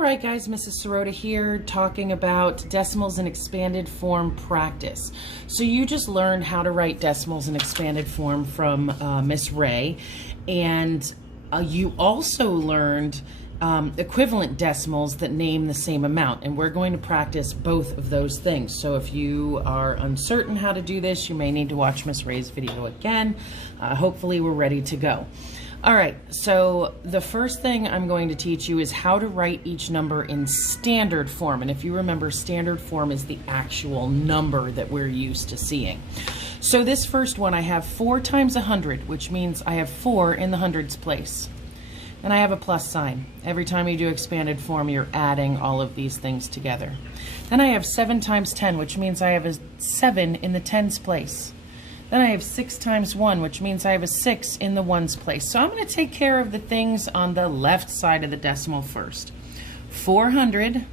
All right, guys, Mrs. Sirota here talking about decimals in expanded form practice. So you just learned how to write decimals in expanded form from Miss Ray, and you also learned equivalent decimals that name the same amount, and we're going to practice both of those things. So if you are uncertain how to do this, you may need to watch Miss Ray's video again. Hopefully we're ready to go. All right, so the first thing I'm going to teach you is how to write each number in standard form. And if you remember, standard form is the actual number that we're used to seeing. So this first one, I have 4 times 100, which means I have 4 in the hundreds place. And I have a plus sign. Every time you do expanded form, you're adding all of these things together. Then I have 7 times 10, which means I have a 7 in the tens place. Then I have 6 times 1, which means I have a 6 in the ones place. So I'm going to take care of the things on the left side of the decimal first. 400,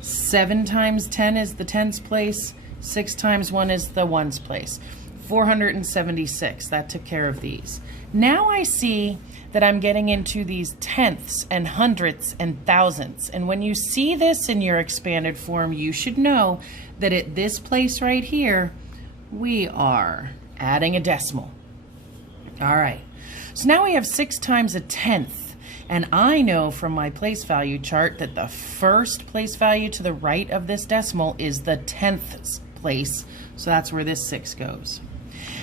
7 times 10 is the tens place, 6 times 1 is the ones place. 476, that took care of these. Now I see that I'm getting into these tenths and hundredths and thousandths. And when you see this in your expanded form, you should know that at this place right here, we are adding a decimal. All right, so now we have 6 times a tenth, and I know from my place value chart that the first place value to the right of this decimal is the tenths place, so that's where this 6 goes.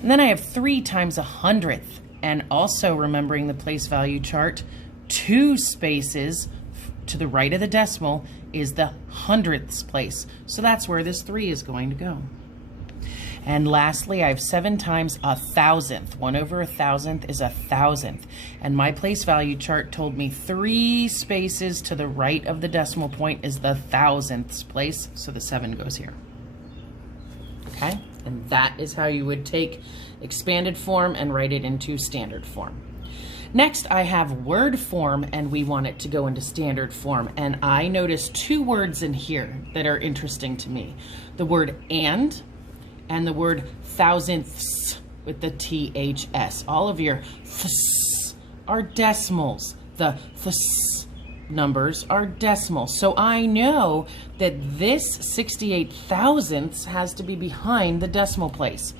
And then I have 3 times a hundredth, and also remembering the place value chart, 2 spaces to the right of the decimal is the hundredths place, so that's where this 3 is going to go. And lastly, I have 7 times a thousandth. 1 over a thousandth is a thousandth. And my place value chart told me 3 spaces to the right of the decimal point is the thousandths place, so the 7 goes here. Okay? And that is how you would take expanded form and write it into standard form. Next, I have word form, and we want it to go into standard form. And I noticed 2 words in here that are interesting to me. The word and the word thousandths with the THS. All of your ths are decimals. The ths numbers are decimals. So I know that this 68 thousandths has to be behind the decimal place.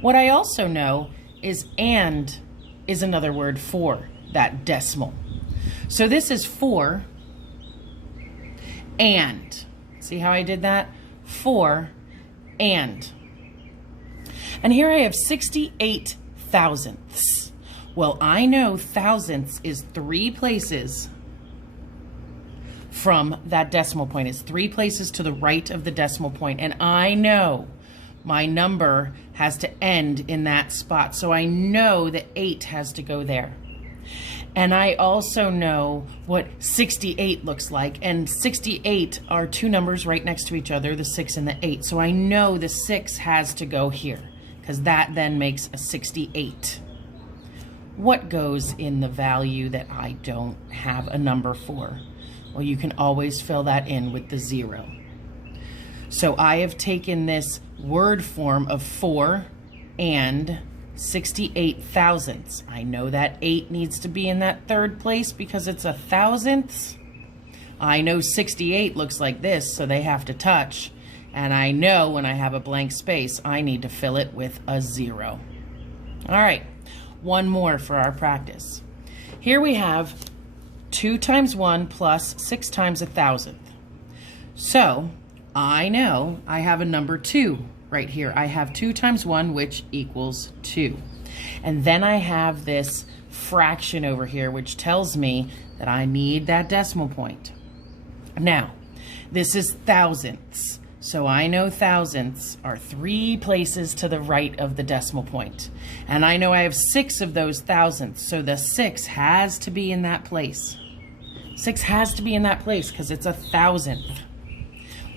What I also know is and is another word for that decimal. So this is 4 and. See how I did that? 4 and. And here I have 68 thousandths. Well, I know thousandths is 3 places from that decimal point. It's 3 places to the right of the decimal point. And I know my number has to end in that spot. So I know that 8 has to go there. And I also know what 68 looks like. And 68 are 2 numbers right next to each other, the 6 and the 8. So I know the 6 has to go here, because that then makes a 68. What goes in the value that I don't have a number for? Well, you can always fill that in with the 0. So I have taken this word form of 4 and 68 thousandths. I know that 8 needs to be in that 3rd place because it's a thousandths. I know 68 looks like this, so they have to touch. And I know when I have a blank space, I need to fill it with a 0. All right, one more for our practice. Here we have 2 times 1 plus 6 times a thousandth. So I know I have a number 2 right here. I have 2 times 1, which equals 2. And then I have this fraction over here, which tells me that I need that decimal point. Now, this is thousandths. So I know thousandths are 3 places to the right of the decimal point. And I know I have 6 of those thousandths, so the 6 has to be in that place. 6 has to be in that place because it's a thousandth.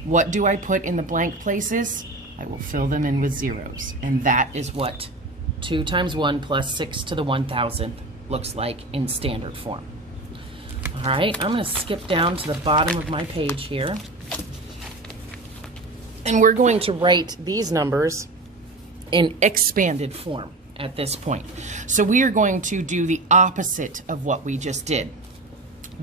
What do I put in the blank places? I will fill them in with zeros. And that is what 2 times 1 plus 6 to the 1,000th looks like in standard form. All right, I'm going to skip down to the bottom of my page here. And we're going to write these numbers in expanded form at this point. So we are going to do the opposite of what we just did.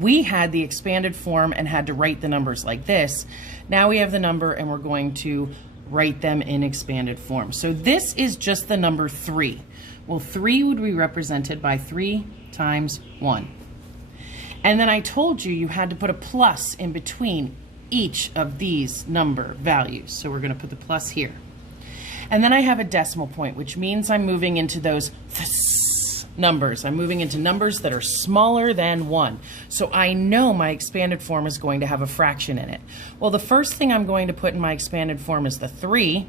We had the expanded form and had to write the numbers like this. Now we have the number and we're going to write them in expanded form. So this is just the number 3. Well, 3 would be represented by 3 times 1. And then I told you had to put a plus in between each of these number values. So we're going to put the plus here. And then I have a decimal point, which means I'm moving into those numbers. I'm moving into numbers that are smaller than 1. So I know my expanded form is going to have a fraction in it. Well, the first thing I'm going to put in my expanded form is the 3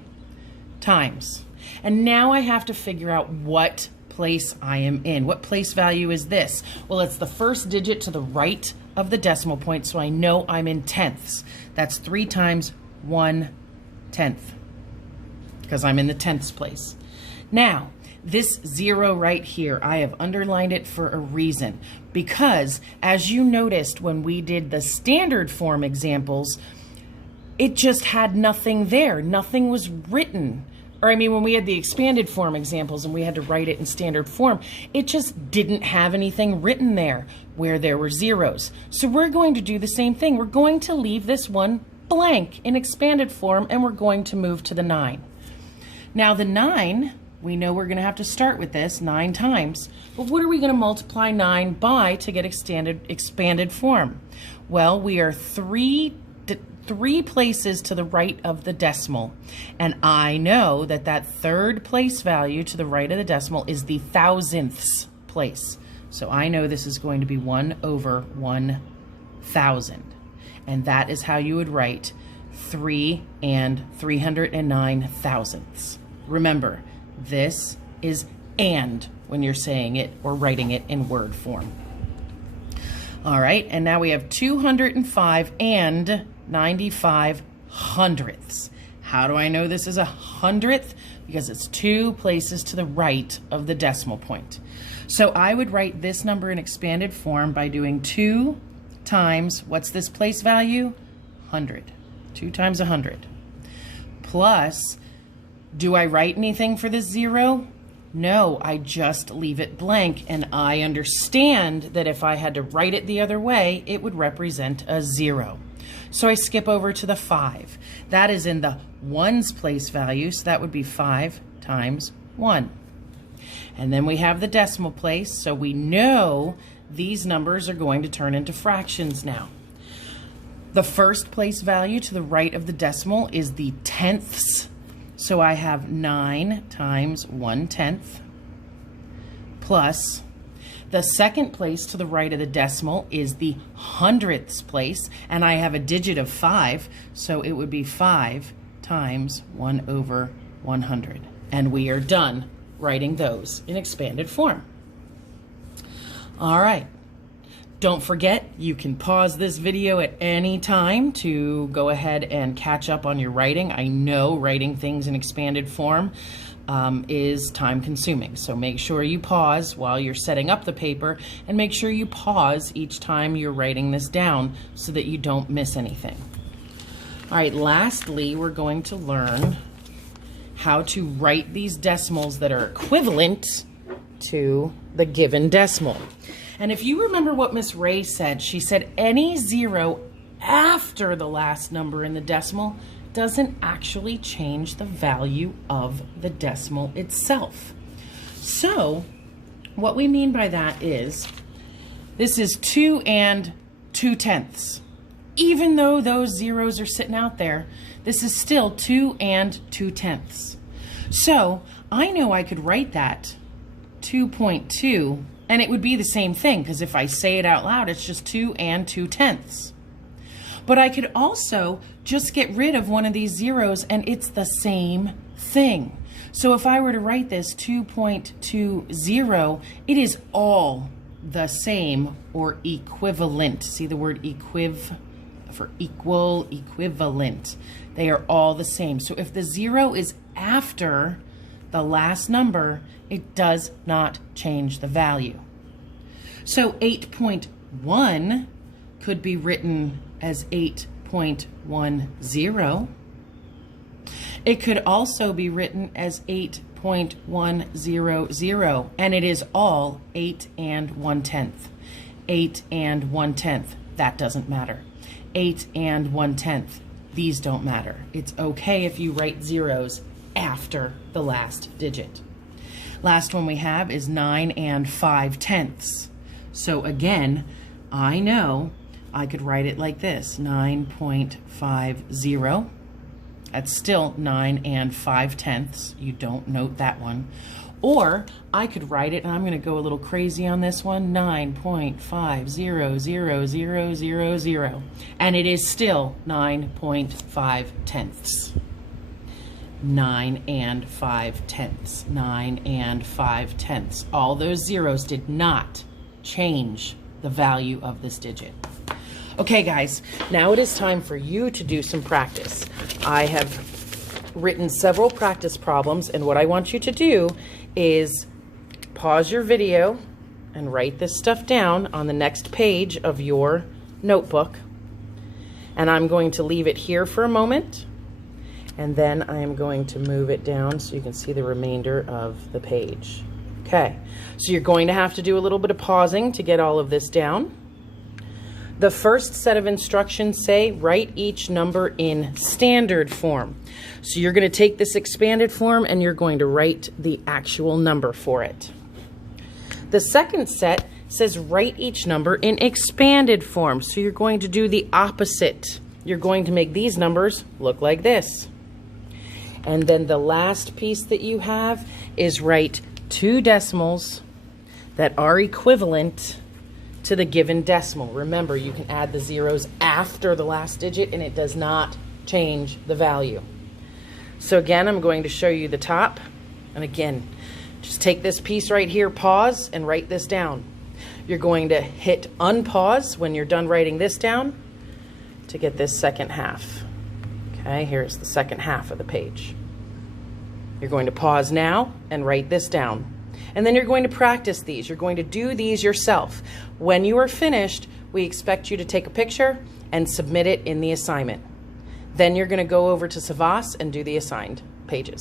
times. And now I have to figure out what place I am in. What place value is this? Well, it's the first digit to the right of the decimal point, so I know I'm in tenths. That's 3 times 1/10, because I'm in the tenths place. Now, this 0 right here, I have underlined it for a reason, because as you noticed when we did the standard form examples, it just had nothing there. Nothing was written. Or I mean, when we had the expanded form examples and we had to write it in standard form, it just didn't have anything written there where there were zeros. So we're going to do the same thing. We're going to leave this one blank in expanded form, and we're going to move to the 9. Now the 9, we know we're going to have to start with this 9 times. But what are we going to multiply 9 by to get expanded form? Well, we are three places to the right of the decimal. And I know that that third place value to the right of the decimal is the thousandths place. So I know this is going to be 1 over 1,000. And that is how you would write 3 and 309 thousandths. Remember, this is and when you're saying it or writing it in word form. All right, and now we have 205 and 95 hundredths. How do I know this is a hundredth? Because it's 2 places to the right of the decimal point. So I would write this number in expanded form by doing 2 times, what's this place value? 100. 2 times 100. Plus, do I write anything for this 0? No, I just leave it blank, and I understand that if I had to write it the other way, it would represent a 0. So I skip over to the 5. That is in the ones place value, so that would be 5 times 1. And then we have the decimal place, so we know these numbers are going to turn into fractions now. The first place value to the right of the decimal is the tenths. So I have 9 times 1/10 plus the second place to the right of the decimal is the hundredths place, and I have a digit of 5, so it would be 5 times 1 over 100. And we are done writing those in expanded form. All right. Don't forget, you can pause this video at any time to go ahead and catch up on your writing. I know writing things in expanded form is time consuming, so make sure you pause while you're setting up the paper, and make sure you pause each time you're writing this down so that you don't miss anything. All right, lastly, we're going to learn how to write these decimals that are equivalent to the given decimal. And if you remember what Miss Ray said, she said any 0 after the last number in the decimal doesn't actually change the value of the decimal itself. So what we mean by that is this is 2 and 2/10. Even though those zeros are sitting out there, this is still 2 and 2/10. So I know I could write that 2.2, and it would be the same thing, because if I say it out loud, it's just 2 and 2/10. But I could also just get rid of one of these zeros, and it's the same thing. So if I were to write this 2.20, it is all the same or equivalent. See the word for equal, equivalent. They are all the same. So if the 0 is after the last number, it does not change the value. So 8.1 could be written as 8.10. It could also be written as 8.100, and it is all 8 and 1/10. 8 and 1/10. That doesn't matter. 8 and 1/10. These don't matter. It's okay if you write zeros after the last digit. Last one we have is 9 and 5/10. So again, I know I could write it like this, 9.50. That's still 9 and 5/10. You don't note that one. Or I could write it, and I'm going to go a little crazy on this one, 9.500000. And it is still 9.5/10. 9 and 5/10. 9 and 5/10. All those zeros did not change the value of this digit. Okay, guys, now it is time for you to do some practice. I have written several practice problems, and what I want you to do is pause your video and write this stuff down on the next page of your notebook. And I'm going to leave it here for a moment, and then I am going to move it down so you can see the remainder of the page. Okay, so you're going to have to do a little bit of pausing to get all of this down. The first set of instructions say write each number in standard form. So you're going to take this expanded form and you're going to write the actual number for it. The second set says write each number in expanded form. So you're going to do the opposite. You're going to make these numbers look like this. And then the last piece that you have is write two decimals that are equivalent to the given decimal. Remember, you can add the zeros after the last digit and it does not change the value. So again, I'm going to show you the top. And again, just take this piece right here, pause, and write this down. You're going to hit unpause when you're done writing this down to get this second half. Okay, here's the second half of the page. You're going to pause now and write this down. And then you're going to practice these. You're going to do these yourself. When you are finished, we expect you to take a picture and submit it in the assignment. Then you're going to go over to Savas and do the assigned pages.